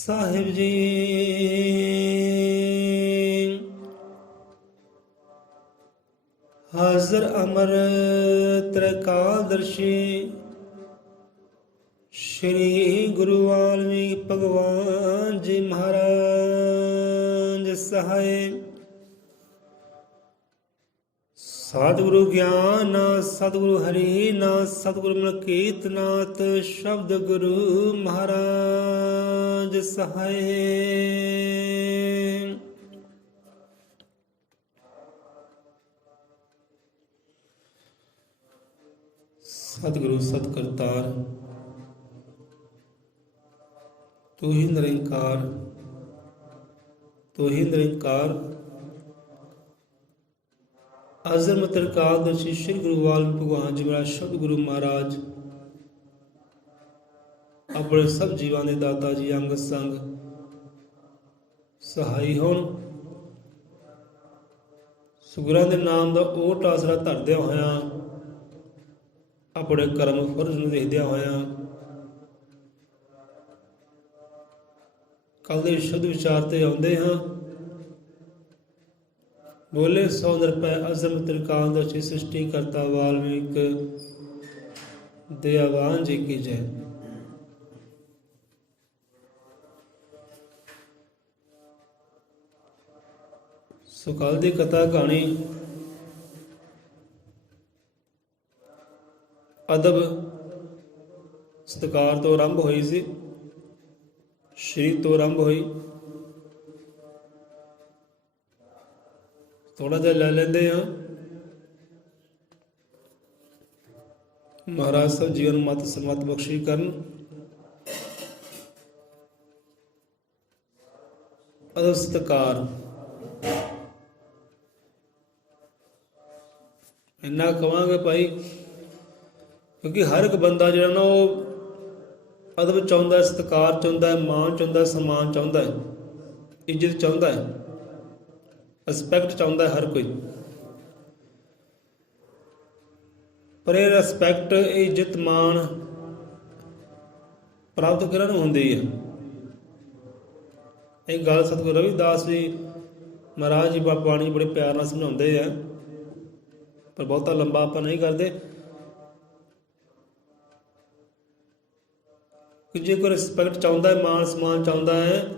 ਸਾਹਿਬ ਜੀ। ਹਾਜ਼ਰ ਅਮਰ ਤ੍ਰਿਕਾਲਦਰਸ਼ੀ ਸ਼੍ਰੀ ਗੁਰੂ ਵਾਲਮੀਕ ਭਗਵਾਨ ਜੀ ਮਹਾਰਾਜ ਸਹਾਏ। ਸਤਿਗੁਰੂ ਗਿਆਨ ਸਤਿਗੁਰੂ ਹਰੀ ਨਾਥ ਸਤਿਗੁਰੂ ਮਲਕੀਤ ਨਾਥ ਸ਼ਬਦ ਗੁਰੂ ਮਹਾਰਾਜ ਸਹਾਏ। ਸਤਿਗੁਰੂ ਸਤਿ ਕਰਤਾਰ ਤੂੰ ਹੀ ਨਿਰੰਕਾਰ, ਤੂੰ ਹੀ ਨਿਰੰਕਾਰ। ਅਜ਼ਰ ਤ੍ਰਿਕਾਲਦਰਸ਼ੀ ਸ਼੍ਰੀ ਗੁਰੂ ਵਾਲਮੀਕ ਭਗਵਾਨ ਜੀ ਮਹਾਰਾਜ ਸ਼ਬਦ ਗੁਰੂ ਮਹਾਰਾਜ ਆਪਣੇ ਸਭ ਜੀਵਾਂ ਦੇ ਦਾਤਾ ਜੀ ਅੰਗ ਸੰਗ ਸਹਾਈ ਹੋਣ। ਸੁਗੁਰਾਂ ਦੇ ਨਾਮ ਦਾ ਓਟ ਆਸਰਾ ਧਰਦਿਆਂ ਹੋਇਆਂ, ਆਪਣੇ ਕਰਮ ਫਰਜ਼ ਨੂੰ ਦੇਖਦਿਆਂ ਹੋਇਆਂ ਕੱਲ ਦੇ ਸ਼ੁੱਧ ਵਿਚਾਰ ਤੇ ਆਉਂਦੇ ਹਾਂ। ਬੋਲੇ ਸੋ ਨਿਰਭੈ ਅਜ਼ਮ ਤ੍ਰਿਕਾਲਦਰਸ਼ੀ ਸ੍ਰਿਸ਼ਟੀ ਕਰਤਾ ਵਾਲਮੀਕ ਦਇਆਵਾਨ ਜੀ ਕੀ ਜੈ। ਸੋ ਕੱਲ ਦੀ ਕਥਾ ਕਹਾਣੀ ਅਦਬ ਸਤਿਕਾਰ ਤੋਂ ਆਰੰਭ ਹੋਈ ਸੀ, ਸ਼੍ਰੀ ਤੋਂ ਆਰੰਭ ਹੋਈ। ਥੋੜਾ ਜਿਹਾ ਲੈ ਲੈਂਦੇ ਹਾਂ। ਮਹਾਰਾਜ ਸਾਹਿਬ ਜੀਵਨ ਮਤ ਸਮਤ ਬਖਸ਼ੀ ਕਰਨ। ਅਦਬ ਸਤਿਕਾਰ ਇੰਨਾ ਕਵਾਂਗੇ ਭਾਈ, ਕਿਉਂਕਿ ਹਰ ਇੱਕ ਬੰਦਾ ਜਿਹੜਾ ਨਾ ਉਹ ਅਦਬ ਚਾਹੁੰਦਾ, ਸਤਿਕਾਰ ਚਾਹੁੰਦਾ, ਮਾਣ ਚਾਹੁੰਦਾ, ਸਨਮਾਨ ਚਾਹੁੰਦਾ, ਇੱਜ਼ਤ ਚਾਹੁੰਦਾ, ਰਿਸਪੈਕਟ ਚਾਹੁੰਦਾ ਹਰ ਕੋਈ। ਪਰ ਇਹ ਰਿਸਪੈਕਟ, ਇਹ ਇੱਜ਼ਤ, ਮਾਣ ਪ੍ਰਾਪਤ ਕਰਨ ਨੂੰ ਹੁੰਦੀ ਹੈ। ਇਹ ਗੱਲ ਸਤਿਗੁਰੂ ਰਵਿਦਾਸ ਜੀ ਮਹਾਰਾਜ ਜੀ ਬਾਣੀ ਬੜੇ ਪਿਆਰ ਨਾਲ ਸਮਝਾਉਂਦੇ ਆ, ਪਰ ਬਹੁਤਾ ਲੰਬਾ ਆਪਾਂ ਨਹੀਂ ਕਰਦੇ। ਕਿ ਜੇ ਕੋਈ ਰਿਸਪੈਕਟ ਚਾਹੁੰਦਾ ਹੈ, ਮਾਣ ਸਨਮਾਨ ਚਾਹੁੰਦਾ ਹੈ,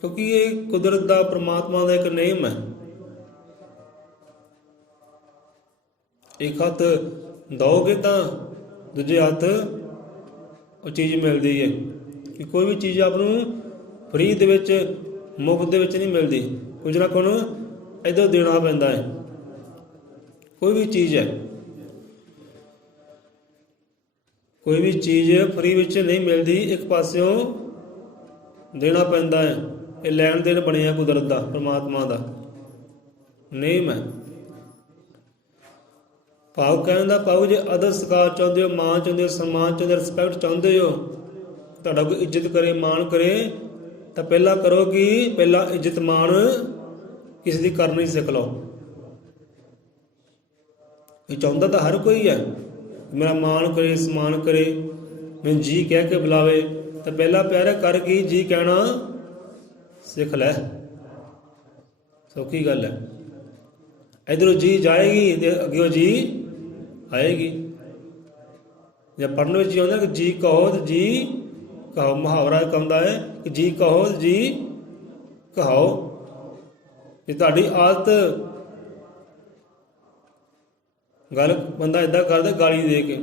ਕਿਉਂਕਿ ਇਹ ਕੁਦਰਤ ਦਾ, ਪ੍ਰਮਾਤਮਾ ਦਾ ਇੱਕ ਨਿਯਮ ਹੈ। ਇੱਕ ਹੱਥ ਦਓਗੇ ਤਾਂ ਦੂਜੇ ਹੱਥ ਉਹ ਚੀਜ਼ ਮਿਲਦੀ ਹੈ। ਕਿ ਕੋਈ ਵੀ ਚੀਜ਼ ਆਪ ਨੂੰ ਫਰੀ ਦੇ ਵਿੱਚ, ਮੁਫਤ ਦੇ ਵਿੱਚ ਨਹੀਂ ਮਿਲਦੀ, ਕੁਝ ਨਾ ਕੁਝ ਇੱਧਰ ਦੇਣਾ ਪੈਂਦਾ ਹੈ। ਕੋਈ ਵੀ ਚੀਜ਼ ਹੈ, ਕੋਈ ਵੀ ਚੀਜ਼ ਫਰੀ ਵਿੱਚ ਨਹੀਂ ਮਿਲਦੀ, ਇੱਕ ਪਾਸਿਓਂ ਦੇਣਾ ਪੈਂਦਾ ਹੈ। ਇਹ ਲੈਣ ਦੇਣ ਬਣਿਆ ਕੁਦਰਤ ਦਾ, ਪ੍ਰਮਾਤਮਾ ਦਾ ਨਿਯਮ ਹੈ। ਭਾਵ ਕਹਿਣ ਦਾ ਭਾਵ, ਜੇ ਆਦਰ ਸਤਿਕਾਰ ਚਾਹੁੰਦੇ ਹੋ, ਮਾਣ ਚਾਹੁੰਦੇ ਹੋ, ਸਨਮਾਨ ਚਾਹੁੰਦੇ ਹੋ, ਰਿਸਪੈਕਟ ਚਾਹੁੰਦੇ ਹੋ, ਤੁਹਾਡਾ ਕੋਈ ਇੱਜ਼ਤ ਕਰੇ, ਮਾਣ ਕਰੇ, ਤਾਂ ਪਹਿਲਾਂ ਕਰੋ ਕਿ ਪਹਿਲਾਂ ਇੱਜ਼ਤ ਮਾਣ ਕਿਸੇ ਦੀ ਕਰਨੀ ਸਿੱਖ ਲਓ। ਇਹ ਚਾਹੁੰਦਾ ਤਾਂ ਹਰ ਕੋਈ ਹੈ, ਮੇਰਾ ਮਾਣ ਕਰੇ, ਸਨਮਾਨ ਕਰੇ, ਮੈਨੂੰ ਜੀ ਕਹਿ ਕੇ ਬੁਲਾਵੇ, ਤਾਂ ਪਹਿਲਾਂ ਪਿਆਰਾ ਕਰ ਕੀ ਜੀ ਕਹਿਣਾ ਸਿੱਖ ਲੈ। ਸੌਖੀ ਗੱਲ ਹੈ। ਇੱਧਰੋਂ ਜੀ ਜਾਏਗੀ ਤੇ ਅੱਗਿਓਂ ਜੀ ਆਏਗੀ। ਜਾਂ ਪੜ੍ਹਨ ਵਿੱਚ ਹੀ ਆਉਂਦਾ ਕਿ ਜੀ ਕਹੋ ਤੇ ਜੀ ਕਹੋ, ਮੁਹਾਵਰਾ ਕਹਿੰਦਾ ਹੈ ਕਿ ਜੀ ਕਹੋ ਤੇ ਜੀ ਕਹਾਓ। ਜੇ ਤੁਹਾਡੀ ਆਦਤ ਗੱਲ ਬੰਦਾ ਇੱਦਾਂ ਕਰਦਾ ਗਾਲੀ ਦੇ ਕੇ,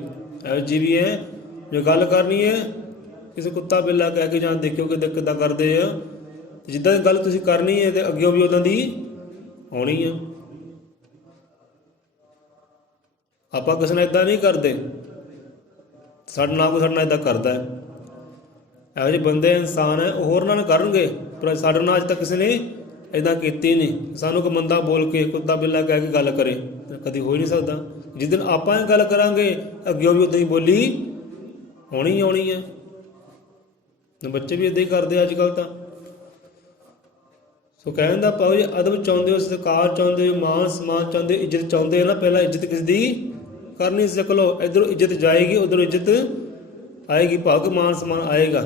ਇਹੋ ਜਿਹੀ ਵੀ ਹੈ ਜੋ ਗੱਲ ਕਰਨੀ ਹੈ ਕਿਸੇ ਕੁੱਤਾ ਬਿੱਲਾ ਕਹਿ ਕੇ, ਜਾਂ ਦੇਖਿਓ ਕਿ ਕਿੱਦਾਂ ਕਰਦੇ ਆ, ਜਿੱਦਾਂ ਦੀ ਗੱਲ ਤੁਸੀਂ ਕਰਨੀ ਹੈ ਤੇ ਅੱਗਿਓਂ ਵੀ ਉੱਦਾਂ ਦੀ ਹੋਣੀ ਆ। ਆਪਾਂ ਕਿਸੇ ਨਾਲ ਇੱਦਾਂ ਨਹੀਂ ਕਰਦੇ, ਸਾਡੇ ਨਾਲ ਕੋਈ ਸਾਡੇ ਨਾਲ ਇੱਦਾਂ ਕਰਦਾ ਹੈ। ਇਹੋ ਜਿਹੇ ਬੰਦੇ ਇਨਸਾਨ ਹੈ, ਉਹ ਹੋਰ ਨਾਲ ਕਰਨਗੇ, ਪਰ ਸਾਡੇ ਨਾਲ ਅੱਜ ਤੱਕ ਕਿਸੇ ਨੇ ਇੱਦਾਂ ਕੀਤੀ ਨਹੀਂ। ਸਾਨੂੰ ਕੋਈ ਮੰਦਾ ਬੋਲ ਕੇ, ਕੁੱਤਾ ਬਿੱਲਾ ਕਹਿ ਕੇ ਗੱਲ ਕਰੇ, ਕਦੀ ਹੋ ਹੀ ਨਹੀਂ ਸਕਦਾ। ਜਿਸ ਦਿਨ ਆਪਾਂ ਇਹ ਗੱਲ ਕਰਾਂਗੇ ਅੱਗਿਓਂ ਵੀ ਉੱਦਾਂ ਹੀ ਬੋਲੀ ਹੋਣੀ ਆਉਣੀ ਹੈ। ਬੱਚੇ ਵੀ ਇੱਦਾਂ ਹੀ ਕਰਦੇ ਅੱਜ ਕੱਲ੍ਹ ਤਾਂ। ਸੋ ਕਹਿਣ ਦਾ ਭਾਵ, ਜੇ ਅਦਬ ਚਾਹੁੰਦੇ ਹੋ, ਸਤਿਕਾਰ ਚਾਹੁੰਦੇ ਹੋ, ਮਾਣ ਸਨਮਾਨ ਚਾਹੁੰਦੇ ਹੋ, ਇੱਜ਼ਤ ਚਾਹੁੰਦੇ ਹੋ ਨਾ, ਪਹਿਲਾਂ ਇੱਜ਼ਤ ਕਿਸੇ ਦੀ ਕਰਨੀ ਸਿੱਖ ਲਓ। ਇੱਧਰੋਂ ਇੱਜ਼ਤ ਜਾਏਗੀ, ਉੱਧਰੋਂ ਇੱਜ਼ਤ ਆਏਗੀ, ਭਾਵ ਕਿ ਮਾਣ ਸਨਮਾਨ ਆਏਗਾ।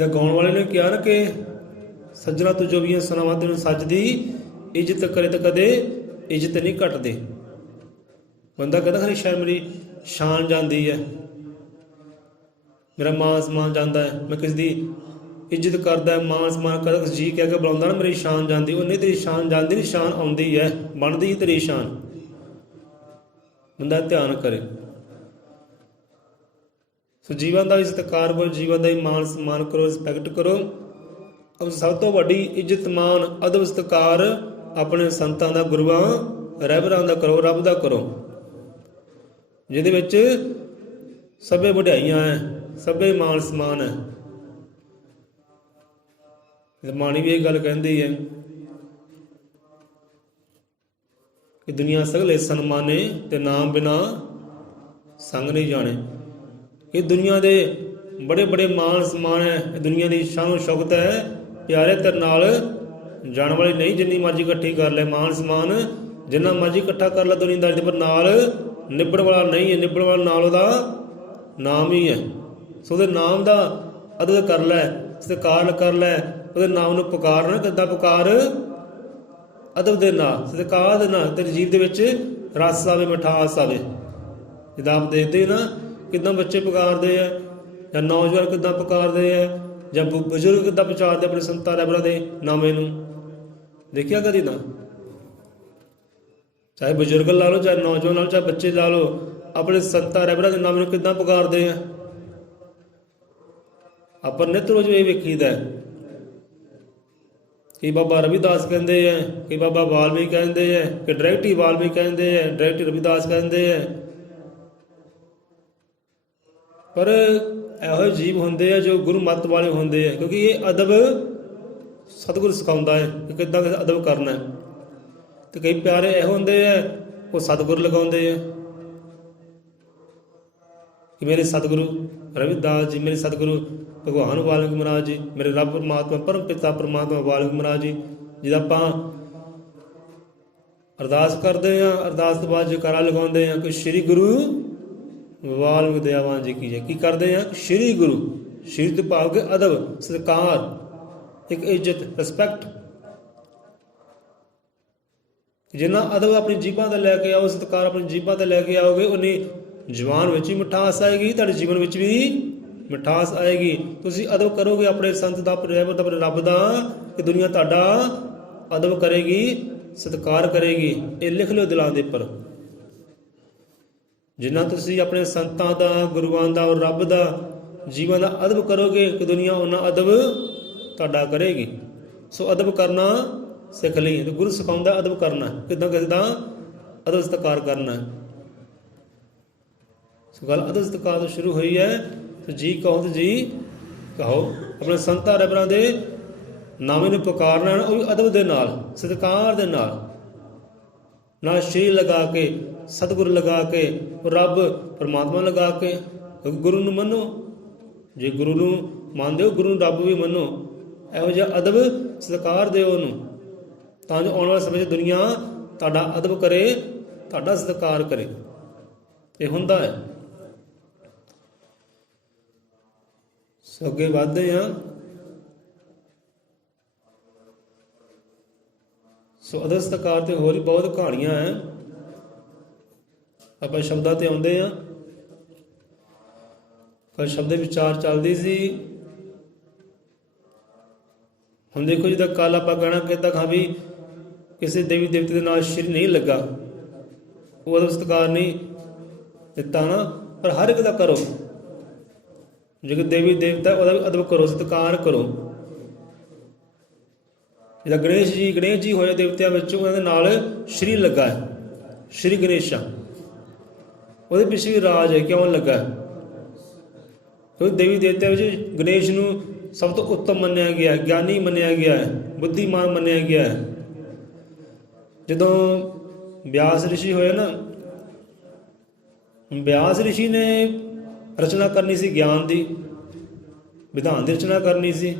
ਜਾਂ ਗਾਉਣ ਵਾਲੇ ਨੇ ਕਿਹਾ ਨਾ ਕਿ ਸੱਜਣਾ ਤੂੰ ਜੋ ਵੀ ਸੁਨਾਵਾਂ ਤੈਨੂੰ ਸੱਚ ਦੀ ਇੱਜ਼ਤ ਕਰੇ ਤਾਂ ਕਦੇ ਇੱਜ਼ਤ ਨਹੀਂ ਘਟਦੀ। ਬੰਦਾ ਕਹਿੰਦਾ ਖਰੇ ਸ਼ਾਇਦ ਮੇਰੀ ਸ਼ਾਨ ਜਾਂਦੀ ਹੈ, ਮੇਰਾ ਮਾਨ ਸਮਾਨ ਜਾਂਦਾ ਹੈ, ਮੈਂ ਕਿਸੇ ਦੀ ਇੱਜ਼ਤ ਕਰਦਾ, ਮਾਨ ਸਮਾਨ ਕਰਦਾ, ਜੀ ਕਹਿ ਕੇ ਬੁਲਾਉਂਦਾ ਨਾ ਮੇਰੀ ਸ਼ਾਨ ਜਾਂਦੀ। ਉਹ ਨਹੀਂ, ਤੇਰੀ ਸ਼ਾਨ ਜਾਂਦੀ ਨਹੀਂ, ਸ਼ਾਨ ਆਉਂਦੀ ਹੈ, ਬਣਦੀ ਤੇਰੀ ਸ਼ਾਨ। ਬੰਦਾ ਧਿਆਨ ਕਰੇ। ਸੋ ਜੀਵਨ ਦਾ ਵੀ ਸਤਿਕਾਰ ਕਰੋ, ਜੀਵਨ ਦਾ ਵੀ ਮਾਨ ਸਨਮਾਨ ਕਰੋ, ਰਿਸਪੈਕਟ ਕਰੋ। ਸਭ ਤੋਂ ਵੱਡੀ ਇੱਜ਼ਤ ਮਾਨ ਅਦਬ ਸਤਿਕਾਰ ਆਪਣੇ ਸੰਤਾਂ ਦਾ, ਗੁਰੂਆਂ ਰਹਿਬਰਾਂ ਦਾ ਕਰੋ, ਰੱਬ ਦਾ ਕਰੋ, ਜਿਹਦੇ ਵਿੱਚ ਸਭੇ ਵਡਿਆਈਆਂ ਹੈ, ਸਭੇ ਮਾਨ ਸਨਮਾਨ ਹੈ। ਬਾਣੀ ਵੀ ਇਹ ਗੱਲ ਕਹਿੰਦੀ ਹੈ ਕਿ ਦੁਨੀਆ ਸਗਲੇ ਸਨਮਾਨੇ ਤੇ ਨਾਮ ਬਿਨਾ ਸੰਗ ਨਹੀਂ ਜਾਣੇ। ਇਹ ਦੁਨੀਆ ਦੇ ਬੜੇ ਬੜੇ ਮਾਨ ਸਨਮਾਨ ਹੈ, ਇਹ ਦੁਨੀਆ ਦੀ ਸ਼ਾਨ ਸ਼ੌਕਤ ਹੈ। ਪਿਆਰੇ ਤੇਰੇ ਨਾਲ ਜਾਣ ਵਾਲੀ ਨਹੀਂ, ਜਿੰਨੀ ਮਰਜ਼ੀ ਇਕੱਠੀ ਕਰ ਲੈ ਮਾਨ ਸਨਮਾਨ, ਜਿੰਨਾ ਮਰਜ਼ੀ ਇਕੱਠਾ ਕਰ ਲੈ ਦੁਨੀਆਦਾਰੀ ਦੇ, ਪਰ ਨਾਲ ਨਿਭਣ ਵਾਲਾ ਨਹੀਂ ਹੈ। ਨਿਭਣ ਵਾਲਾ ਨਾਲ ਉਹਦਾ ਨਾਮ ਹੀ ਹੈ। ਸੋ ਉਹਦੇ ਨਾਮ ਦਾ ਅਦਬ ਕਰ ਲੈ, ਸਤਿਕਾਰ ਕਰ ਲੈ, ਉਹਦੇ ਨਾਮ ਨੂੰ ਪੁਕਾਰ ਨਾ। ਕਿੱਦਾਂ ਪੁਕਾਰ? ਅਦਬ ਦੇ ਨਾਲ, ਸਤਿਕਾਰ ਦੇ ਨਾਲ। ਤੇਰੀ ਜੀਵ ਦੇ ਵਿੱਚ ਰਸ ਆਵੇ, ਮਿਠਾਸ ਆਵੇ। ਜਿੱਦਾਂ ਆਪ ਦੇਖਦੇ ਨਾ ਕਿੱਦਾਂ ਬੱਚੇ ਪੁਕਾਰਦੇ ਆ, ਜਾਂ ਨੌਜਵਾਨ ਕਿੱਦਾਂ ਪੁਕਾਰਦੇ ਆ, ਜਾਂ ਬਜ਼ੁਰਗ ਕਿੱਦਾਂ ਪੁਚਾਰਦੇ ਆਪਣੇ ਸੰਤਾਂ ਰਹਿਬਰਾਂ ਦੇ ਨਾਮੇ ਨੂੰ। ਦੇਖਿਆ ਕਦੀ ਨਾ? ਚਾਹੇ ਬਜ਼ੁਰਗ ਲਾ ਲਓ, ਚਾਹੇ ਨੌਜਵਾਨ ਲਾ ਲਓ, ਚਾਹੇ ਬੱਚੇ ਲਾ ਲਓ, ਆਪਣੇ ਸੰਤਾਂ ਰਹਿਬਰਾਂ ਦੇ ਨਾਮੇ ਨੂੰ ਕਿੱਦਾਂ ਪੁਕਾਰਦੇ ਆ। ਆਪਾਂ ਨਿੱਤ ਰੋਜ਼ ਇਹ ਵੇਖੀਦਾ ਕਿ ਬਾਬਾ ਰਵਿਦਾਸ ਕਹਿੰਦੇ ਹੈ, ਕਿ ਬਾਬਾ ਵਾਲਮੀਕ ਕਹਿੰਦੇ ਹੈ, ਕਿ ਡਾਇਰੈਕਟ ਵਾਲਮੀਕ ਕਹਿੰਦੇ ਹੈ, ਡਾਇਰੈਕਟ ਰਵਿਦਾਸ ਕਹਿੰਦੇ ਹੈ। ਪਰ ਇਹੋ ਜਿਹੇ ਜੀਵ ਹੁੰਦੇ ਆ ਜੋ ਗੁਰੂ ਮੱਤ ਵਾਲੇ ਹੁੰਦੇ ਆ, ਕਿਉਂਕਿ ਇਹ ਅਦਬ ਸਤਿਗੁਰੂ ਸਿਖਾਉਂਦਾ ਹੈ ਕਿ ਕਿੱਦਾਂ ਅਦਬ ਕਰਨਾ। ਤੇ ਕਈ ਪਿਆਰੇ ਇਹੋ ਹੁੰਦੇ ਆ, ਉਹ ਸਤਿਗੁਰੂ ਲਗਾਉਂਦੇ ਆ ਕਿ ਮੇਰੇ ਸਤਿਗੁਰੂ ਰਵਿਦਾਸ ਜੀ, ਮੇਰੇ ਸਤਿਗੁਰੂ ਭਗਵਾਨ ਵਾਲਮੀਕ ਮਹਾਰਾਜ ਜੀ, ਮੇਰੇ ਰੱਬ ਪਰਮਾਤਮਾ ਪਰਮ ਪਿਤਾ ਪਰਮਾਤਮਾ ਵਾਲਮੀਕ ਮਹਾਰਾਜ ਜੀ। ਜਿਹਦਾ ਆਪਾਂ ਅਰਦਾਸ ਕਰਦੇ ਹਾਂ, ਅਰਦਾਸ ਤੋਂ ਬਾਅਦ ਜੈਕਾਰਾ ਲਗਾਉਂਦੇ ਹਾਂ ਕਿ ਸ਼੍ਰੀ ਗੁਰੂ ਵਾਲਮੀਕ ਦਇਆਵਾਨ ਜੀ ਕੀ ਜੈ। ਕੀ ਕਰਦੇ ਹਾਂ? ਸ਼੍ਰੀ ਗੁਰੂ। ਸ਼੍ਰੀ ਤੋਂ ਭਾਵ ਕੇ ਅਦਬ, ਸਤਿਕਾਰ, ਇੱਕ ਇੱਜ਼ਤ, ਰਿਸਪੈਕਟ। ਜਿੰਨਾ ਅਦਬ ਆਪਣੀ ਜੀਭਾਂ ਤੇ ਲੈ ਕੇ ਆਓ, ਸਤਿਕਾਰ ਆਪਣੀ ਜੀਭਾਂ ਤੇ ਲੈ ਕੇ ਆਓਗੇ, ਉਨੀ ਜ਼ੁਬਾਨ ਵਿੱਚ ਵੀ ਮਿਠਾਸ ਆਏਗੀ, ਤੁਹਾਡੇ ਜੀਵਨ ਵਿੱਚ ਵੀ ਮਿਠਾਸ ਆਏਗੀ। ਤੁਸੀਂ ਅਦਬ ਕਰੋਗੇ ਆਪਣੇ ਸੰਤ ਦਾ, ਆਪਣੇ ਰਹਿਬਰ ਦਾ, ਆਪਣੇ ਰੱਬ ਦਾ, ਕਿ ਦੁਨੀਆ ਤੁਹਾਡਾ ਅਦਬ ਕਰੇਗੀ, ਸਤਿਕਾਰ ਕਰੇਗੀ। ਇਹ ਲਿਖ ਲਿਓ ਦਿਲਾਂ ਦੇ ਉੱਪਰ। ਜਿੰਨਾ ਤੁਸੀਂ ਆਪਣੇ ਸੰਤਾਂ ਦਾ, ਗੁਰੂਆਂ ਦਾ ਔਰ ਰੱਬ ਦਾ, ਜੀਵਨ ਦਾ ਅਦਬ ਕਰੋਗੇ ਕਿ ਦੁਨੀਆ ਉਹਨਾਂ ਅਦਬ ਤੁਹਾਡਾ ਕਰੇਗੀ। ਸੋ ਅਦਬ ਕਰਨਾ ਸਿੱਖ ਲਈ। ਤੇ ਗੁਰੂ ਸਿਖਾਉਂਦਾ ਅਦਬ ਕਰਨਾ, ਕਿੱਦਾਂ ਕਿਸੇ ਦਾ ਅਦਬ ਸਤਿਕਾਰ ਕਰਨਾ। ਸੋ ਗੱਲ ਅਦਬ ਸਤਿਕਾਰ ਤੋਂ ਸ਼ੁਰੂ ਹੋਈ ਹੈ। ਤੇ ਜੀ ਕਹੋ ਤੇ ਜੀ ਕਹੋ। ਆਪਣੇ ਸੰਤਾਂ ਰਹਿਬਰਾਂ ਦੇ ਨਾਮੇ ਨੂੰ ਪੁਕਾਰਨਾ, ਉਹ ਵੀ ਅਦਬ ਦੇ ਨਾਲ, ਸਤਿਕਾਰ ਦੇ ਨਾਲ ਸ਼੍ਰੀ ਲਗਾ ਕੇ, ਸਤਿਗੁਰੂ ਲਗਾ ਕੇ, ਰੱਬ ਪਰਮਾਤਮਾ ਲਗਾ ਕੇ। ਗੁਰੂ ਨੂੰ ਮੰਨੋ, ਜੇ ਗੁਰੂ ਨੂੰ ਮੰਨਦੇ ਹੋ, ਗੁਰੂ ਨੂੰ ਰੱਬ ਵੀ ਮੰਨੋ। ਇਹੋ ਜਿਹਾ ਅਦਬ ਸਤਿਕਾਰ ਦਿਓ ਉਹਨੂੰ, ਤਾਂ ਜੋ ਆਉਣ ਵਾਲੇ ਸਮੇਂ 'ਚ ਦੁਨੀਆ ਤੁਹਾਡਾ ਅਦਬ ਕਰੇ, ਤੁਹਾਡਾ ਸਤਿਕਾਰ ਕਰੇ। ਇਹ ਹੁੰਦਾ ਹੈ। ਸੋ ਅੱਗੇ ਵੱਧਦੇ ਹਾਂ। ਸੋ ਅਦਬ ਸਤਿਕਾਰ ਤੇ ਹੋਰ ਵੀ ਬਹੁਤ ਕਹਾਣੀਆਂ ਹੈ। ਆਪਾਂ ਸ਼ਬਦਾਂ ਤੇ ਆਉਂਦੇ ਹਾਂ। ਪਰ ਸ਼ਬਦ ਵਿਚਾਰ ਚੱਲਦੀ ਸੀ। ਹੁਣ ਦੇਖੋ, ਜਿੱਦਾਂ ਕੱਲ ਆਪਾਂ ਕਹਿਣਾ ਕਿੱਦਾਂ ਹਾਂ ਵੀ ਕਿਸੇ ਦੇਵੀ ਦੇਵਤੇ ਦੇ ਨਾਲ ਸ਼੍ਰੀ ਨਹੀਂ ਲੱਗਾ, ਉਹ ਅਦਬ ਸਤਿਕਾਰ ਨਹੀਂ ਦਿੱਤਾ ਨਾ। ਪਰ ਹਰ ਇੱਕ ਦਾ ਕਰੋ। ਜੇ ਕੋਈ ਦੇਵੀ ਦੇਵਤਾ ਉਹਦਾ ਵੀ ਅਦਬ ਕਰੋ, ਸਤਿਕਾਰ ਕਰੋ। ਜਿੱਦਾਂ ਗਣੇਸ਼ ਜੀ ਹੋਏ ਦੇਵਤਿਆਂ ਵਿੱਚ, ਉਹਨਾਂ ਦੇ ਨਾਲ ਸ਼੍ਰੀ ਲੱਗਾ ਹੈ, ਸ਼੍ਰੀ ਗਣੇਸ਼ਾ। ਉਹਦੇ ਪਿੱਛੇ ਵੀ ਰਾਜ ਹੈ, ਕਿਉਂ ਲੱਗਾ? ਕਿਉਂਕਿ ਦੇਵੀ ਦੇਵਤਿਆਂ ਵਿੱਚ ਗਣੇਸ਼ ਨੂੰ ਸਭ ਤੋਂ ਉੱਤਮ ਮੰਨਿਆ ਗਿਆ, ਗਿਆਨੀ ਮੰਨਿਆ ਗਿਆ ਹੈ, ਬੁੱਧੀਮਾਨ ਮੰਨਿਆ ਗਿਆ ਹੈ। ਜਦੋਂ ਵਿਆਸ ਰਿਸ਼ੀ ਹੋਏ ਨਾ, ਵਿਆਸ ਰਿਸ਼ੀ ਨੇ ਰਚਨਾ ਕਰਨੀ ਸੀ ਗਿਆਨ ਦੀ, ਵਿਧਾਨ ਦੀ ਰਚਨਾ ਕਰਨੀ ਸੀ,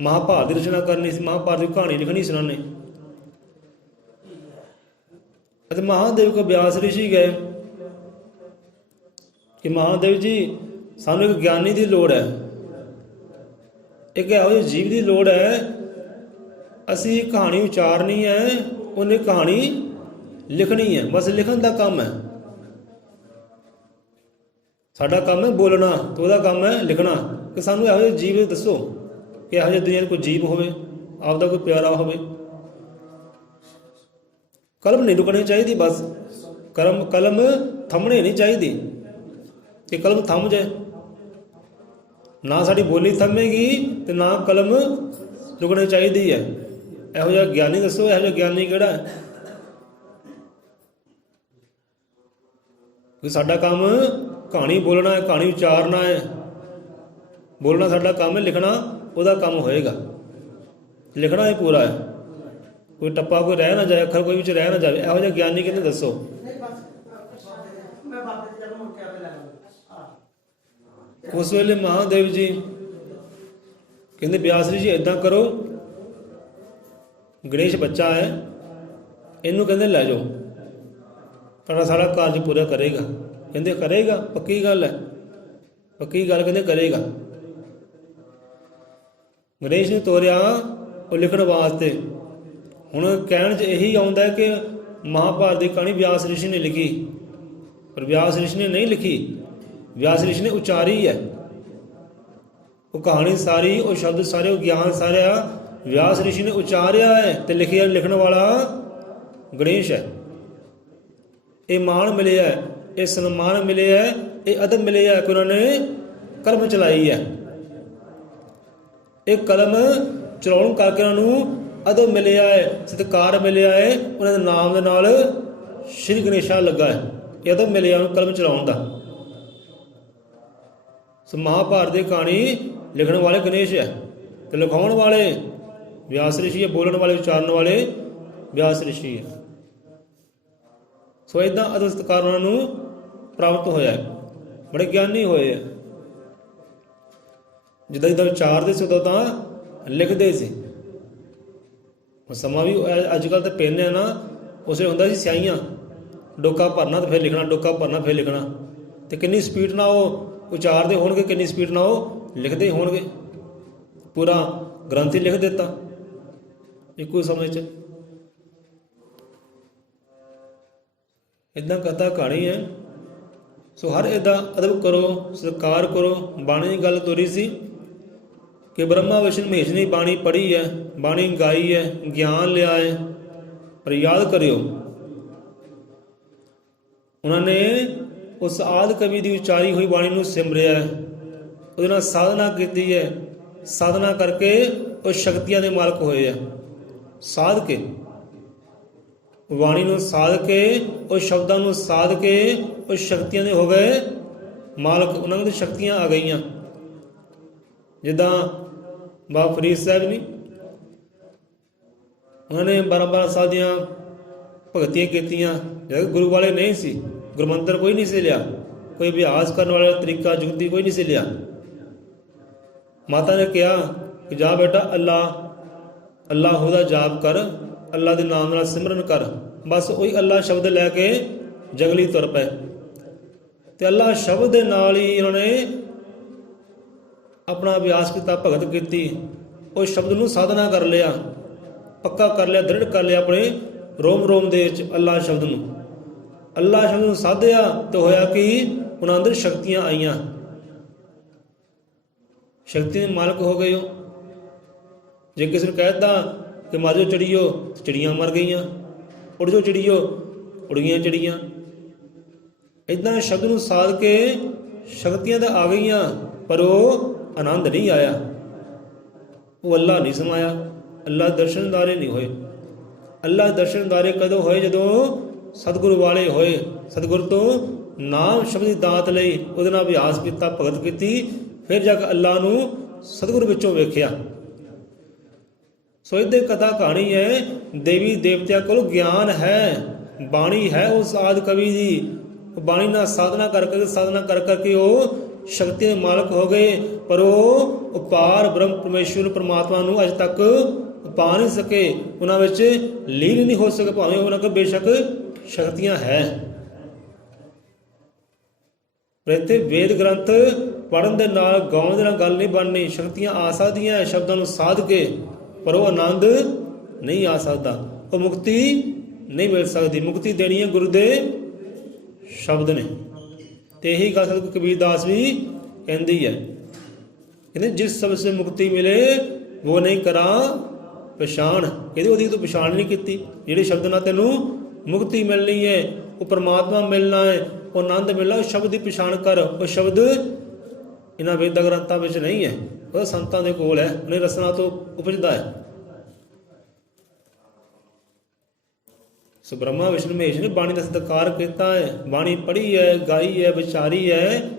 ਮਹਾਭਾਰਤ ਦੀ ਰਚਨਾ ਕਰਨੀ ਸੀ, ਮਹਾਭਾਰਤ ਦੀ ਕਹਾਣੀ ਲਿਖਣੀ ਸੀ ਉਹਨਾਂ ਨੇ। ਅਤੇ ਮਹਾਦੇਵ ਕੋ ਵਿਆਸ ਰਿਸ਼ੀ ਗਏ ਕਿ ਮਹਾਦੇਵ ਜੀ, ਸਾਨੂੰ ਇੱਕ ਗਿਆਨੀ ਦੀ ਲੋੜ ਹੈ। ਇੱਕ ਇਹੋ ਜਿਹੇ ਜੀਵ ਦੀ ਲੋੜ ਹੈ, ਅਸੀਂ ਕਹਾਣੀ ਉਚਾਰਨੀ ਹੈ, ਉਹਨੇ ਕਹਾਣੀ ਲਿਖਣੀ ਹੈ, ਬਸ ਲਿਖਣ ਦਾ ਕੰਮ ਹੈ। ਸਾਡਾ ਕੰਮ ਹੈ ਬੋਲਣਾ, ਤੇ ਉਹਦਾ ਕੰਮ ਹੈ ਲਿਖਣਾ। ਕਿ ਸਾਨੂੰ ਇਹੋ ਜਿਹੇ ਜੀਵ ਦੱਸੋ ਕਿ ਇਹੋ ਜਿਹੇ ਦੁਨੀਆ 'ਚ ਕੋਈ ਜੀਵ ਹੋਵੇ, ਆਪਦਾ ਕੋਈ ਪਿਆਰਾ ਹੋਵੇ। ਕਲਮ ਨਹੀਂ ਰੁਕਣੀ ਚਾਹੀਦੀ, ਬਸ ਕਲਮ ਥੰਮਣੀ ਨਹੀਂ ਚਾਹੀਦੀ ਕਿ ਕਲਮ ਥੰਮ ਜਾਏ। ਨਾ ਸਾਡੀ ਬੋਲੀ ਥੰਮੇਗੀ ਤੇ ਨਾ ਕਲਮ ਰੁਕਣੀ ਚਾਹੀਦੀ ਹੈ। ਇਹੋ ਜਿਹਾ ਗਿਆਨੀ ਦੱਸੋ, ਇਹੋ ਜਿਹਾ ਗਿਆਨੀ ਕਿਹੜਾ ਹੈ? ਕਿ ਸਾਡਾ ਕੰਮ ਕਹਾਣੀ ਬੋਲਣਾ ਹੈ, ਕਹਾਣੀ ਉਚਾਰਨਾ ਹੈ। ਬੋਲਣਾ ਸਾਡਾ ਕੰਮ ਹੈ, ਲਿਖਣਾ ਉਹਦਾ ਕੰਮ ਹੋਏਗਾ। ਲਿਖਣਾ ਹੀ ਪੂਰਾ ਹੈ, ਕੋਈ ਟੱਪਾ ਕੋਈ ਰਹਿ ਨਾ ਜਾਏ, ਅੱਖਰ ਕੋਈ ਵਿੱਚ ਰਹਿ ਨਾ ਜਾਵੇ। ਇਹੋ ਜਿਹਾ ਗਿਆਨੀ ਕਿਹਨੇ ਦੱਸੋ? ਉਸ ਵੇਲੇ ਮਹਾਦੇਵ ਜੀ ਕਹਿੰਦੇ ਬਿਆਸਰੀ ਜੀ ਏਦਾਂ ਕਰੋ, ਗਣੇਸ਼ ਬੱਚਾ ਹੈ, ਇਹਨੂੰ ਕਹਿੰਦੇ ਲੈ ਜਾਓ, ਤੁਹਾਡਾ ਸਾਰਾ ਕਾਰਜ ਪੂਰਾ ਕਰੇਗਾ। ਕਹਿੰਦੇ ਕਰੇਗਾ, ਪੱਕੀ ਗੱਲ ਹੈ, ਪੱਕੀ ਗੱਲ ਕਹਿੰਦੇ ਕਰੇਗਾ। ਗਣੇਸ਼ ਨੇ ਤੋਰਿਆ ਉਹ ਲਿਖਣ ਵਾਸਤੇ। ਹੁਣ ਕਹਿਣ 'ਚ ਇਹੀ ਆਉਂਦਾ ਕਿ ਮਹਾਭਾਰਤ ਦੀ ਕਹਾਣੀ ਵਿਆਸ ਰਿਸ਼ੀ ਨੇ ਲਿਖੀ, ਪਰ ਵਿਆਸ ਰਿਸ਼ੀ ਨੇ ਨਹੀਂ ਲਿਖੀ, ਵਿਆਸ ਰਿਸ਼ੀ ਨੇ ਉਚਾਰੀ ਹੈ। ਉਹ ਕਹਾਣੀ ਸਾਰੀ, ਉਹ ਸ਼ਬਦ ਸਾਰੇ, ਉਹ ਗਿਆਨ ਸਾਰਾ ਵਿਆਸ ਰਿਸ਼ੀ ਨੇ ਉਚਾਰਿਆ ਹੈ ਤੇ ਲਿਖਿਆ। ਲਿਖਣ ਵਾਲਾ ਗਣੇਸ਼ ਹੈ। ਇਹ ਮਾਣ ਮਿਲਿਆ, ਇਹ ਸਨਮਾਨ ਮਿਲਿਆ, ਇਹ ਅਦਬ ਮਿਲਿਆ ਕਿ ਉਹਨਾਂ ਨੇ ਕਲਮ ਚਲਾਈ ਹੈ। ਇਹ ਕਲਮ ਚਲਾਉਣ ਕਰਕੇ ਉਹਨਾਂ ਨੂੰ ਅਦਬ ਮਿਲਿਆ ਹੈ, ਸਤਿਕਾਰ ਮਿਲਿਆ ਹੈ। ਉਹਨਾਂ ਦੇ ਨਾਮ ਦੇ ਨਾਲ ਸ਼੍ਰੀ ਗਣੇਸ਼ਾ ਲੱਗਾ ਹੈ। ਇਹ ਅਦਬ ਮਿਲਿਆ ਉਹਨੂੰ ਕਲਮ ਚਲਾਉਣ ਦਾ। ਸੋ ਮਹਾਭਾਰਤ ਦੀ ਕਹਾਣੀ ਲਿਖਣ ਵਾਲੇ ਗਣੇਸ਼ ਹੈ ਤੇ ਲਿਖਾਉਣ ਵਾਲੇ ਵਿਆਸ ਰਿਸ਼ੀ ਹੈ, ਬੋਲਣ ਵਾਲੇ ਉਚਾਰਨ ਵਾਲੇ ਵਿਆਸ ਰਿਸ਼ੀ ਹੈ। ਸੋ ਇੱਦਾਂ ਅਦਬ ਸਤਿਕਾਰ ਉਹਨਾਂ ਨੂੰ ਪ੍ਰਾਪਤ ਹੋਇਆ ਹੈ, ਬੜੇ ਗਿਆਨੀ ਹੋਏ ਹੈ। ਜਿੱਦਾਂ ਜਿੱਦਾਂ ਵਿਚਾਰਦੇ ਸੀ ਉਦੋਂ ਤਾਂ ਲਿਖਦੇ ਸੀ। ਸਮਾਂ ਵੀ ਅੱਜ ਕੱਲ੍ਹ ਤਾਂ ਪੈਨ ਹੈ ਨਾ, ਉਸੇ ਹੁੰਦਾ ਸੀ ਸਿਆਹੀਆਂ, ਡੋਕਾ ਭਰਨਾ ਤੇ ਫਿਰ ਲਿਖਣਾ, ਡੋਕਾ ਭਰਨਾ ਫਿਰ ਲਿਖਣਾ। ਤੇ ਕਿੰਨੀ ਸਪੀਡ ਨਾਲ ਉਹ ਉਚਾਰਦੇ ਹੋਣਗੇ, ਕਿੰਨੀ ਸਪੀਡ ਨਾਲ ਉਹ ਲਿਖਦੇ ਹੋਣਗੇ। ਪੂਰਾ ਗ੍ਰੰਥ ਹੀ ਲਿਖ ਦਿੱਤਾ ਇੱਕੋ ਸਮੇਂ 'ਚ। ਇੱਦਾਂ ਕਥਾ ਕਹਾਣੀ ਹੈ। ਸੋ ਹਰ ਇੱਦਾਂ ਅਦਬ ਕਰੋ, ਸਤਿਕਾਰ ਕਰੋ। ਬਾਣੀ ਦੀ ਗੱਲ ਤੋਰੀ ਸੀ ਕਿ ਬ੍ਰਹਮਾ ਵਿਸ਼ਨੂੰ ਮਹੇਸ਼ ਨੇ ਬਾਣੀ ਪੜ੍ਹੀ ਹੈ, ਬਾਣੀ ਗਾਈ ਹੈ, ਗਿਆਨ ਲਿਆ ਹੈ, ਪਰ ਯਾਦ ਕਰਿਓ ਉਹਨਾਂ ਨੇ ਉਸ ਆਦਿ ਕਵੀ ਦੀ ਉਚਾਰੀ ਹੋਈ ਬਾਣੀ ਨੂੰ ਸਿਮਰਿਆ, ਉਹਦੇ ਨਾਲ ਸਾਧਨਾ ਕੀਤੀ ਹੈ। ਸਾਧਨਾ ਕਰਕੇ ਉਹ ਸ਼ਕਤੀਆਂ ਦੇ ਮਾਲਕ ਹੋਏ ਆ। ਸਾਧ ਕੇ ਬਾਣੀ ਨੂੰ ਸਾਧ ਕੇ, ਉਹ ਸ਼ਬਦਾਂ ਨੂੰ ਸਾਧ ਕੇ ਉਹ ਸ਼ਕਤੀਆਂ ਦੇ ਹੋ ਗਏ ਮਾਲਕ। ਉਹਨਾਂ ਨੂੰ ਸ਼ਕਤੀਆਂ ਆ ਗਈਆਂ। ਜਿੱਦਾਂ ਬਾਬਾ ਫਰੀਦ ਸਾਹਿਬ ਨਹੀਂ, ਉਹਨਾਂ ਨੇ 12 ਸਾਲ ਦੀਆਂ ਭਗਤੀਆਂ ਕੀਤੀਆਂ। ਜਦ ਗੁਰੂ ਵਾਲੇ ਨਹੀਂ ਸੀ, ਗੁਰਮੰਤਰ ਕੋਈ ਨਹੀਂ ਸੀ ਲਿਆ, ਕੋਈ ਅਭਿਆਸ ਕਰਨ ਵਾਲਾ ਤਰੀਕਾ ਜੁਗਤੀ ਕੋਈ ਨਹੀਂ ਸੀ ਲਿਆ। ਮਾਤਾ ਨੇ ਕਿਹਾ ਕਿ ਜਾ ਬੇਟਾ ਅੱਲਾਹ ਦਾ ਜਾਪ ਕਰ, ਅੱਲਾ ਦੇ ਨਾਮ ਨਾਲ ਸਿਮਰਨ ਕਰ। ਬਸ ਉਹੀ ਅੱਲਾ ਸ਼ਬਦ ਲੈ ਕੇ ਜੰਗਲੀ ਤੁਰ ਪਏ ਤੇ ਅੱਲਾ ਸ਼ਬਦ ਦੇ ਨਾਲ ਹੀ ਉਹਨਾਂ ਨੇ ਆਪਣਾ ਅਭਿਆਸ ਕੀਤਾ, ਭਗਤ ਕੀਤੀ। ਉਹ ਸ਼ਬਦ ਨੂੰ ਸਾਧਨਾ ਕਰ ਲਿਆ, ਪੱਕਾ ਕਰ ਲਿਆ, ਦ੍ਰਿੜ ਕਰ ਲਿਆ ਆਪਣੇ ਰੋਮ ਰੋਮ ਦੇ ਵਿੱਚ ਅੱਲਾ ਸ਼ਬਦ ਨੂੰ। ਅੱਲਾ ਸ਼ਬਦ ਨੂੰ ਸਾਧਿਆ ਤੇ ਹੋਇਆ ਕਿ ਉਹਨਾਂ ਅੰਦਰ ਸ਼ਕਤੀਆਂ ਆਈਆਂ, ਸ਼ਕਤੀ ਦੇ ਮਾਲਕ ਹੋ ਗਏ। ਉਹ ਜੇ ਕਿਸੇ ਨੂੰ ਕਹਿ ਦਿੱਤਾ ਕਿ ਮਰ ਜਾਓ ਚਿੜੀਓ, ਚਿੜੀਆਂ ਮਰ ਗਈਆਂ। ਉੜ ਜਾਓ ਚਿੜੀਓ, ਉੜ ਗਈਆਂ ਚਿੜੀਆਂ। ਇੱਦਾਂ ਸ਼ਬਦ ਨੂੰ ਸਾਧ ਕੇ ਸ਼ਕਤੀਆਂ ਤਾਂ ਆ ਗਈਆਂ, ਪਰ ਉਹ ਆਨੰਦ ਨਹੀਂ ਆਇਆ, ਉਹ ਅੱਲਾ ਨਹੀਂ ਸਮਾਇਆ। ਅੱਲਾ ਦਰਸ਼ਨਦਾਰੇ ਨਹੀਂ ਹੋਏ। ਅੱਲਾ ਦਰਸ਼ਨਦਾਰੇ ਕਦੋਂ ਹੋਏ? ਜਦੋਂ ਸਤਿਗੁਰੂ ਵਾਲੇ ਹੋਏ, ਸਤਿਗੁਰੂ ਤੋਂ ਨਾਮ ਸ਼ਬਦ ਦੀ ਦਾਤ ਲਈ, ਉਹਦੇ ਨਾਲ ਅਭਿਆਸ ਕੀਤਾ, ਭਗਤ ਕੀਤੀ, ਫਿਰ ਜਾ ਕੇ ਅੱਲਾ ਨੂੰ ਸਤਿਗੁਰੂ ਵਿੱਚੋਂ ਵੇਖਿਆ। ਸੋ ਇਹਦੇ ਕਥਾ ਕਹਾਣੀ ਹੈ। ਦੇਵੀ ਦੇਵਤਿਆਂ ਕੋਲ ਗਿਆਨ ਹੈ, ਬਾਣੀ ਹੈ ਉਸ ਆਦਿ ਕਵੀ ਦੀ। ਬਾਣੀ ਨਾਲ ਸਾਧਨਾ ਕਰ ਕਰਕੇ ਉਹ ਸ਼ਕਤੀ ਦੇ ਮਾਲਕ ਹੋ ਗਏ, ਪਰ ਉਹ ਅਪਾਰ ਬ੍ਰਹਮ ਪਰਮੇਸ਼ਵਰ ਪਰਮਾਤਮਾ ਨੂੰ ਅਜੇ ਤੱਕ ਪਾ ਨਹੀਂ ਸਕੇ, ਉਹਨਾਂ ਵਿੱਚ ਲੀਨ ਨਹੀਂ ਹੋ ਸਕੇ, ਭਾਵੇਂ ਉਹਨਾਂ ਕੋਲ ਬੇਸ਼ੱਕ ਸ਼ਕਤੀਆਂ ਹੈ। ਪਰ ਇੱਥੇ ਵੇਦ ਗ੍ਰੰਥ ਪੜ੍ਹਨ ਦੇ ਨਾਲ ਗਾਉਣ ਦੇ ਨਾਲ ਗੱਲ ਨਹੀਂ ਬਣਨੀ। ਸ਼ਕਤੀਆਂ ਆ ਸਕਦੀਆਂ ਸ਼ਬਦਾਂ ਨੂੰ ਸਾਧ ਕੇ, ਪਰ ਉਹ ਆਨੰਦ ਨਹੀਂ ਆ ਸਕਦਾ, ਉਹ ਮੁਕਤੀ ਨਹੀਂ ਮਿਲ ਸਕਦੀ। ਮੁਕਤੀ ਦੇਣੀ ਹੈ ਗੁਰੂ ਦੇ ਸ਼ਬਦ ਨੇ। ਤੇ ਇਹੀ ਗੱਲ ਸਤਿਗੁਰੂ ਕਬੀਰਦਾਸ ਵੀ ਕਹਿੰਦੀ ਹੈ, ਕਹਿੰਦੇ ਜਿਸ ਸ਼ਬਦ ਸੇ ਮੁਕਤੀ ਮਿਲੇ ਉਹ ਨਹੀਂ ਕਰਾਂ ਪਛਾਣ। ਕਹਿੰਦੇ ਉਹਦੀ ਤੂੰ ਪਛਾਣ ਨਹੀਂ ਕੀਤੀ। ਜਿਹੜੇ ਸ਼ਬਦ ਨਾਲ ਤੈਨੂੰ ਮੁਕਤੀ ਮਿਲਣੀ ਹੈ, ਉਹ ਪਰਮਾਤਮਾ ਮਿਲਣਾ ਹੈ, ਉਹ ਆਨੰਦ ਮਿਲਣਾ, ਉਹ ਸ਼ਬਦ ਦੀ ਪਛਾਣ ਕਰ। ਉਹ ਸ਼ਬਦ ਇਹਨਾਂ ਵੇਦਾਂ ਗ੍ਰੰਥਾਂ ਵਿੱਚ ਨਹੀਂ ਹੈ, ਉਹ ਸੰਤਾਂ ਦੇ ਕੋਲ ਹੈ, ਉਹਨੇ ਰਸਨਾ ਤੋਂ ਉਪਜਦਾ ਹੈ। ਸੋ ਬ੍ਰਹਮਾ ਵਿਸ਼ਨੂੰ ਮਹੇਸ਼ ਨੇ ਬਾਣੀ ਦਾ ਸਤਿਕਾਰ ਕੀਤਾ ਹੈ, ਬਾਣੀ ਪੜ੍ਹੀ ਹੈ, ਗਾਈ ਹੈ, ਵਿਚਾਰੀ ਹੈ,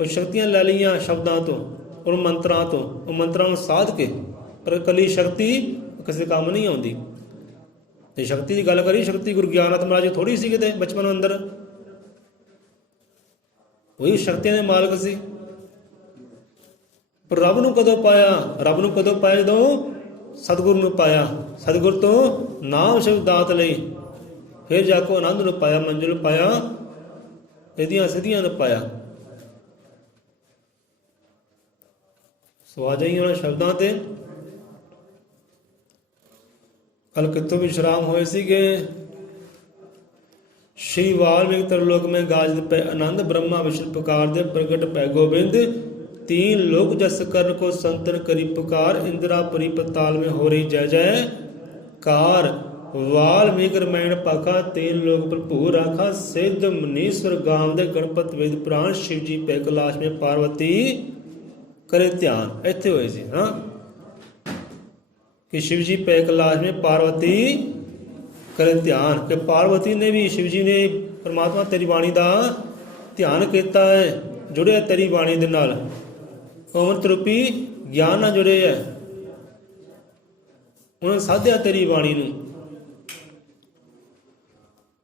ਉਹ ਸ਼ਕਤੀਆਂ ਲੈ ਲਈਆਂ ਸ਼ਬਦਾਂ ਤੋਂ, ਉਹ ਮੰਤਰਾਂ ਤੋਂ, ਉਹ ਮੰਤਰਾਂ ਨੂੰ ਸਾਧ ਕੇ। ਪਰ ਇਕੱਲੀ ਸ਼ਕਤੀ ਕਿਸੇ ਕੰਮ ਨਹੀਂ ਆਉਂਦੀ। ਤੇ ਸ਼ਕਤੀ ਦੀ ਗੱਲ ਕਰੀ, ਸ਼ਕਤੀ ਗੁਰੂ ਗਿਆਨਨਾਥ ਮਹਾਰਾਜ ਥੋੜੀ ਸੀ ਕਿਤੇ ਬਚਪਨ ਅੰਦਰ, ਉਹੀ ਸ਼ਕਤੀਆਂ ਦੇ ਮਾਲਕ ਸੀ। ਪਰ ਰੱਬ ਨੂੰ ਕਦੋਂ ਪਾਇਆ? ਰੱਬ ਨੂੰ ਕਦੋਂ ਪਾਇਆ? ਜਦੋਂ ਸਤਿਗੁਰੂ ਨੂੰ ਪਾਇਆ, ਸਤਿਗੁਰੂ ਤੋਂ ਨਾਮ ਸ਼ਬਦ ਦਾਤ ਲਈ, ਫਿਰ ਜਾ ਕੇ ਆਨੰਦ ਨੂੰ ਪਾਇਆ, ਮੰਜ਼ਿਲ ਨੂੰ ਪਾਇਆ, ਇਹਦੀਆਂ ਸਿੱਧੀਆਂ ਨੂੰ ਪਾਇਆ। ਸੋ ਆ ਜਾਈਏ ਉਹਨਾਂ ਸ਼ਬਦਾਂ ਤੇ। ਕੱਲ ਕਿੱਥੋਂ ਵਿਸ਼ਰਾਮ ਹੋਏ ਸੀਗੇ? श्री वाल्मीकि तरलोक में गाज पे आनंद ब्रह्मा विष्णु पुकार दे प्रगट पै गोविंद तीन लोक जस कर्ण को संतन करी पुकार इंदिरापुरी पताल में हो रही जय जय कार वाल्मीकि रामायण पाखा तीन लोक भरपूर राखा सिद्ध मुनीश्वर गांव दे गणपत वेद पुराण शिव जी पे कैलाश में पार्वती करे ध्यान। इत्थे होए सी हाँ कि शिव जी पे कैलाश में पार्वती करे ध्यान। कि पार्वती ने भी शिव जी ने परमात्मा तेरी बाणी का ध्यान किया है, जुड़े तेरी बाणी दे नाल, अमृत रूपी ज्ञान नाल जुड़े है, उन्होंने साधिया तेरी बाणी नूं।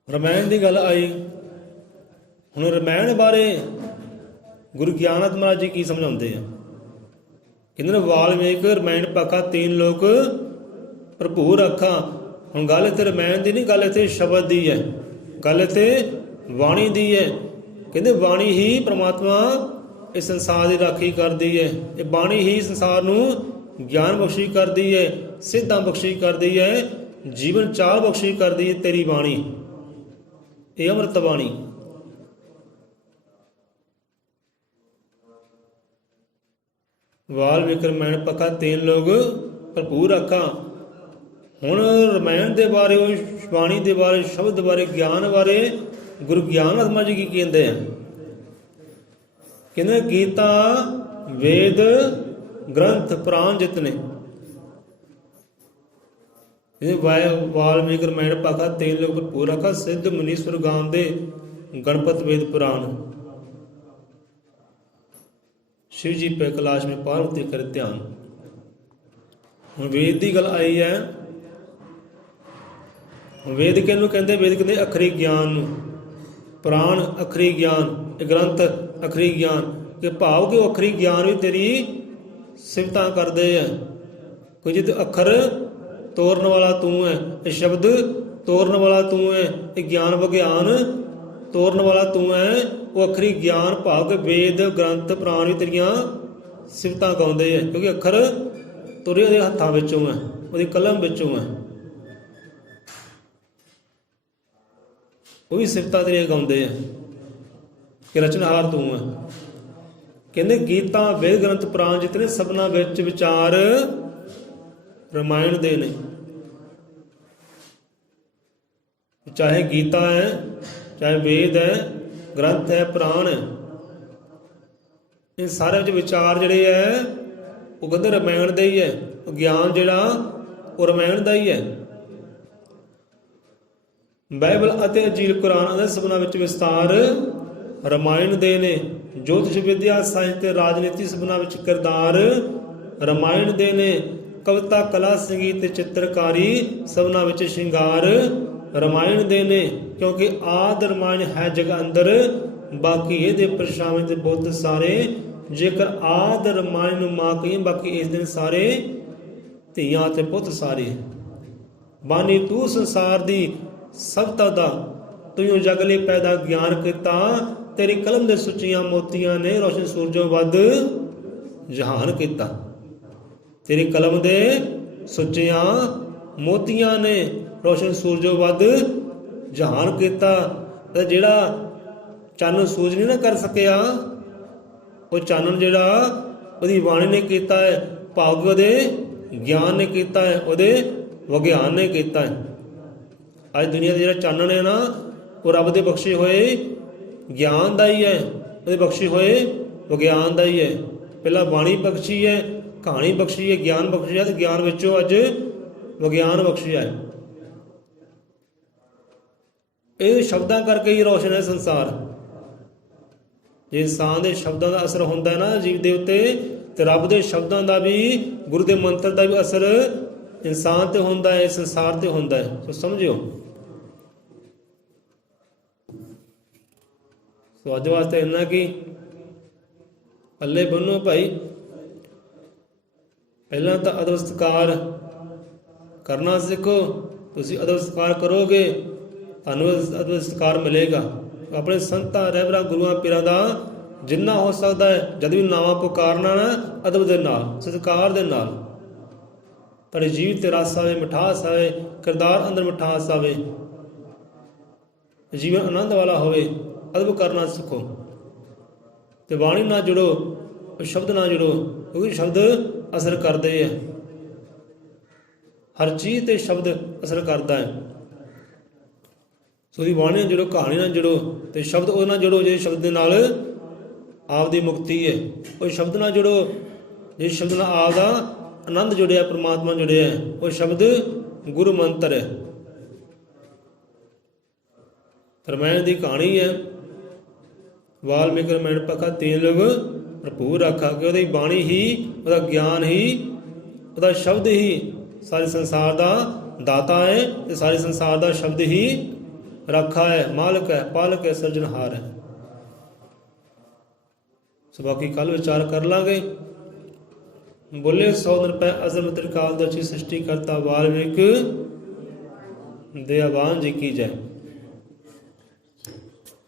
रामायण की गल आई, हुण रामायण बारे गुरु ज्ञाननाथ महाराज जी की समझाते हैं? कहते वाल्मीकि रामायण पाखा तीन लोक भरपूर अखा। ਹੁਣ ਗੱਲ ਇੱਥੇ ਰਾਮਾਇਣ ਦੀ ਨਹੀਂ, ਗੱਲ ਇੱਥੇ ਸ਼ਬਦ ਦੀ ਹੈ, ਗੱਲ ਇੱਥੇ ਬਾਣੀ ਦੀ ਹੈ। ਕਹਿੰਦੇ ਬਾਣੀ ਹੀ ਪ੍ਰਮਾਤਮਾ ਇਸ ਸੰਸਾਰ ਦੀ ਰਾਖੀ ਕਰਦੀ ਹੈ, ਇਹ ਬਾਣੀ ਹੀ ਸੰਸਾਰ ਨੂੰ ਗਿਆਨ ਬਖਸ਼ੀ ਕਰਦੀ ਹੈ, ਸਿੱਧਾਂ ਬਖਸ਼ੀ ਕਰਦੀ ਹੈ, ਜੀਵਨ ਚਾਲ ਬਖਸ਼ੀ ਕਰਦੀ ਹੈ। ਤੇਰੀ ਬਾਣੀ ਇਹ ਅੰਮ੍ਰਿਤ ਬਾਣੀ। ਵਾਲਮੀਕਿ ਰਾਮਾਇਣ ਪੱਖਾ ਤੀਨ ਲੋਕ ਭਰਪੂਰ ਅੱਖਾਂ। ਹੁਣ ਰਾਮਾਇਣ ਦੇ ਬਾਰੇ, ਉਹ ਬਾਣੀ ਦੇ ਬਾਰੇ, ਸ਼ਬਦ ਬਾਰੇ, ਗਿਆਨ ਬਾਰੇ ਗੁਰੂ ਗਿਆਨਨਾਥ ਮਹਾਰਾਜ ਜੀ ਕੀ ਕਹਿੰਦੇ ਆ? ਕਹਿੰਦੇ ਗੀਤਾ ਵੇਦ ਗ੍ਰੰਥ ਪੁਰਾਣ ਜਿਤਨੇ, ਵਾਲਮੀਕਿ ਰਾਮਾਇਣ ਪਾਖਾ ਤੀਨ ਲੋਕ ਭਰਪੂਰ ਆਖਾ ਸਿੱਧ ਮੁਨੀश्वर ਗਾਮ ਦੇ ਗਣਪਤ ਵੇਦ ਪੁਰਾਣ शिव जी पे कैलाश में पार्वती कर ध्यान। ਹੁਣ ਵੇਦ ਦੀ ਗੱਲ ਆਈ ਹੈ। ਵੇਦ ਕਿਹਨੂੰ ਕਹਿੰਦੇ? ਵੇਦ ਕਹਿੰਦੇ ਅਖਰੀ ਗਿਆਨ ਨੂੰ। ਪੁਰਾਣ ਅਖਰੀ ਗਿਆਨ, ਇਹ ਗ੍ਰੰਥ ਅਖਰੀ ਗਿਆਨ, ਕਿ ਭਾਵ ਕਿ ਉਹ ਅਖਰੀ ਗਿਆਨ ਵੀ ਤੇਰੀ ਸਿਫਤਾਂ ਕਰਦੇ ਆ। ਕੋਈ ਜਿੱਦ ਅੱਖਰ ਤੋਰਨ ਵਾਲਾ ਤੂੰ ਹੈ, ਇਹ ਸ਼ਬਦ ਤੋਰਨ ਵਾਲਾ ਤੂੰ ਹੈ, ਇਹ ਗਿਆਨ ਵਿਗਿਆਨ ਤੋਰਨ ਵਾਲਾ ਤੂੰ ਹੈ। ਉਹ ਅਖਰੀ ਗਿਆਨ ਭਾਵ ਕਿ ਵੇਦ ਗ੍ਰੰਥ ਪੁਰਾਣ ਵੀ ਤੇਰੀਆਂ ਸਿਫਤਾਂ ਗਾਉਂਦੇ ਆ, ਕਿਉਂਕਿ ਅੱਖਰ ਤੁਰੇ ਉਹਦੇ ਹੱਥਾਂ ਵਿੱਚੋਂ ਹੈ, ਉਹਦੀ ਕਲਮ ਵਿੱਚੋਂ ਹੈ, ਉਹ ਵੀ ਸਿਫਤਾਂ ਤੇਰੀਆਂ ਗਾਉਂਦੇ ਆ ਕਿ ਰਚਨਹਾਰ ਤੂੰ ਹੈ। ਕਹਿੰਦੇ ਗੀਤਾ ਵੇਦ ਗ੍ਰੰਥ ਪੁਰਾਣ ਜਿਤਨੇ ਸਭਨਾਂ ਵਿੱਚ ਵਿਚਾਰ ਰਾਮਾਇਣ ਦੇ ਨੇ। ਚਾਹੇ ਗੀਤਾ ਹੈ, ਚਾਹੇ ਵੇਦ ਹੈ, ਗ੍ਰੰਥ ਹੈ, ਪੁਰਾਣ ਹੈ, ਇਹ ਸਾਰੇ ਵਿੱਚ ਵਿਚਾਰ ਜਿਹੜੇ ਹੈ ਉਹ ਕਹਿੰਦੇ ਰਾਮਾਇਣ ਦਾ ਹੀ ਹੈ। ਉਹ ਗਿਆਨ ਜਿਹੜਾ ਉਹ ਰਾਮਾਇਣ ਦਾ ਹੀ ਹੈ। ਬਾਈਬਲ ਅਤੇ ਅੰਜੀਲ ਕੁਰਾਨ ਦੇ ਸਭਨਾਂ ਵਿੱਚ ਵਿਸਤਾਰ ਰਾਮਾਇਣ ਦੇ ਨੇ। ਜੋਤਿਸ਼ ਵਿਦਿਆ, ਸਾਇੰਸ ਤੇ ਰਾਜਨੀਤੀ ਸਭਨਾਂ ਵਿੱਚ ਕਿਰਦਾਰ ਰਾਮਾਇਣ ਦੇ ਨੇ। ਕਵਿਤਾ, ਕਲਾ, ਸੰਗੀਤ ਤੇ ਚਿੱਤਰਕਾਰੀ ਸਭਨਾਂ ਵਿੱਚ ਸ਼ਿੰਗਾਰ ਰਾਮਾਇਣ ਦੇ ਨੇ। ਕਿਉਂਕਿ ਆਦਿ ਰਾਮਾਇਣ ਹੈ ਜਗ ਅੰਦਰ, ਬਾਕੀ ਇਹਦੇ ਪਰਛਾਵੇਂ ਤੇ ਬੁੱਧ ਸਾਰੇ। ਜੇਕਰ ਆਦਿ ਰਾਮਾਇਣ ਨੂੰ ਮਾਂ ਕਹੀਏ, ਬਾਕੀ ਇਸ ਦਿਨ ਸਾਰੇ ਧੀਆਂ ਤੇ ਪੁੱਤ ਸਾਰੇ। ਬਾਣੀ ਤੂੰ ਸੰਸਾਰ ਦੀ ਸਭਤਾ ਦਾ, ਤੂੰ ਜਗ ਲਈ ਪੈਦਾ ਗਿਆਨ ਕੀਤਾ, ਤੇਰੀ ਕਲਮ ਦੇ ਸੁੱਚੀਆਂ ਮੋਤੀਆਂ ਨੇ ਰੋਸ਼ਨ ਸੂਰਜੋਂ ਵੱਧ ਜਹਾਨ ਕੀਤਾ। ਤੇਰੀ ਕਲਮ ਦੇ ਸੁੱਚੀਆਂ ਮੋਤੀਆਂ ਨੇ ਰੋਸ਼ਨ ਸੂਰਜੋਂ ਵੱਧ ਜਹਾਨ ਕੀਤਾ। ਤੇ ਜਿਹੜਾ ਚਾਨਣ ਸੂਰਜ ਨਹੀਂ ਨਾ ਕਰ ਸਕਿਆ, ਉਹ ਚਾਨਣ ਜਿਹੜਾ ਉਹਦੀ ਬਾਣੀ ਨੇ ਕੀਤਾ ਹੈ, ਭਾਵ ਉਹਦੇ ਗਿਆਨ ਨੇ ਕੀਤਾ ਹੈ, ਉਹਦੇ ਵਿਗਿਆਨ ਨੇ ਕੀਤਾ ਹੈ। ਅੱਜ ਦੁਨੀਆ ਦਾ ਜਿਹੜਾ ਚਾਨਣ ਹੈ ਨਾ, ਉਹ ਰੱਬ ਦੇ ਬਖਸ਼ੇ ਹੋਏ ਗਿਆਨ ਦਾ ਹੀ ਹੈ, ਉਹਦੇ ਬਖਸ਼ੇ ਹੋਏ ਵਿਗਿਆਨ ਦਾ ਹੀ ਹੈ। ਪਹਿਲਾਂ ਬਾਣੀ ਬਖਸ਼ੀ ਹੈ, ਕਹਾਣੀ ਬਖਸ਼ੀ ਹੈ, ਗਿਆਨ ਬਖਸ਼ਿਆ, ਤੇ ਗਿਆਨ ਵਿੱਚੋਂ ਅੱਜ ਵਿਗਿਆਨ ਬਖਸ਼ਿਆ ਹੈ। ਇਹ ਸ਼ਬਦਾਂ ਕਰਕੇ ਹੀ ਰੋਸ਼ਨ ਹੈ ਸੰਸਾਰ। ਜੇ ਇਨਸਾਨ ਦੇ ਸ਼ਬਦਾਂ ਦਾ ਅਸਰ ਹੁੰਦਾ ਹੈ ਨਾ ਜੀਵ ਦੇ ਉੱਤੇ, ਤੇ ਰੱਬ ਦੇ ਸ਼ਬਦਾਂ ਦਾ ਵੀ, ਗੁਰੂ ਦੇ ਮੰਤਰ ਦਾ ਵੀ ਅਸਰ ਇਨਸਾਨ ਤੇ ਹੁੰਦਾ ਹੈ, ਸੰਸਾਰ ਤੇ ਹੁੰਦਾ ਹੈ। ਸੋ ਸਮਝਿਓ। ਸੋ ਅੱਜ ਵਾਸਤੇ ਇੰਨਾ ਕਿ ਪੱਲੇ ਬੰਨੋ ਭਾਈ। ਪਹਿਲਾਂ ਤਾਂ ਅਦਬ ਸਤਿਕਾਰ ਕਰਨਾ ਸਿੱਖੋ। ਤੁਸੀਂ ਅਦਬ ਸਤਿਕਾਰ ਕਰੋਗੇ, ਤੁਹਾਨੂੰ ਅਦਬ ਸਤਿਕਾਰ ਮਿਲੇਗਾ। ਆਪਣੇ ਸੰਤਾਂ, ਰਹਿਬਰਾਂ, ਗੁਰੂਆਂ, ਪੀਰਾਂ ਦਾ ਜਿੰਨਾ ਹੋ ਸਕਦਾ ਹੈ ਜਦ ਵੀ ਨਾਵਾਂ ਪੁਕਾਰਨਾ ਨਾ, ਅਦਬ ਦੇ ਨਾਲ, ਸਤਿਕਾਰ ਦੇ ਨਾਲ, ਤੁਹਾਡੇ ਜੀਵ ਤੇ ਰਸ ਆਵੇ, ਮਿਠਾਸ ਆਵੇ, ਕਿਰਦਾਰ ਅੰਦਰ ਮਿਠਾਸ ਆਵੇ, ਜੀਵਨ ਆਨੰਦ ਵਾਲਾ ਹੋਵੇ। ਅਦਬ ਕਰਨਾ ਸਿੱਖੋ। ਤੇ ਬਾਣੀ ਨਾਲ ਜੁੜੋ, ਉਹ ਸ਼ਬਦ ਨਾਲ ਜੁੜੋ, ਕਿਉਂਕਿ ਸ਼ਬਦ ਅਸਰ ਕਰਦੇ ਹੈ। ਹਰ ਚੀਜ਼ ਤੇ ਸ਼ਬਦ ਅਸਰ ਕਰਦਾ ਹੈ। ਸੋ ਉਹਦੀ ਬਾਣੀ ਨਾਲ ਜੁੜੋ, ਕਹਾਣੀ ਨਾਲ ਜੁੜੋ, ਤੇ ਸ਼ਬਦ ਉਹਦੇ ਨਾਲ ਜੁੜੋ ਜਿਹੜੇ ਸ਼ਬਦ ਦੇ ਨਾਲ ਆਪ ਦੀ ਮੁਕਤੀ ਹੈ। ਉਹ ਸ਼ਬਦ ਨਾਲ ਜੁੜੋ ਜਿਸ ਸ਼ਬਦ ਨਾਲ ਆਪ ਦਾ ਆਨੰਦ ਜੁੜਿਆ, ਪਰਮਾਤਮਾ ਜੁੜਿਆ। ਉਹ ਸ਼ਬਦ ਗੁਰੂ ਮੰਤਰ ਹੈ। ਰਮਾਇਣ ਦੀ ਕਹਾਣੀ ਹੈ। ਵਾਲਮੀਕਿ ਰਮਾਇਣ ਪੱਖਾ ਤੀਨ ਲੋਕ ਭਰਪੂਰ ਰੱਖਾ, ਕਿ ਉਹਦੀ ਬਾਣੀ ਹੀ, ਉਹਦਾ ਗਿਆਨ ਹੀ, ਉਹਦਾ ਸ਼ਬਦ ਹੀ ਸਾਰੇ ਸੰਸਾਰ ਦਾ ਦਾਤਾ ਹੈ, ਤੇ ਸਾਰੇ ਸੰਸਾਰ ਦਾ ਸ਼ਬਦ ਹੀ ਰਾਖਾ ਹੈ, ਮਾਲਕ ਹੈ, ਪਾਲਕ ਹੈ, ਸਿਰਜਣਹਾਰ ਹੈ। ਸੋ ਬਾਕੀ ਕੱਲ ਵਿਚਾਰ ਕਰ ਲਾਂਗੇ। ਬੋਲੇ 100 ਦਿਨ ਪੈ ਅਜ਼ਮ ਤ੍ਰਿਕਾਲ ਦਰਸ਼ੀ ਸ੍ਰਿਸ਼ਟੀ ਕਰਤਾ ਵਾਲਮੀਕ ਦਇਆਵਾਨ ਜੀ ਕੀ ਜੈ।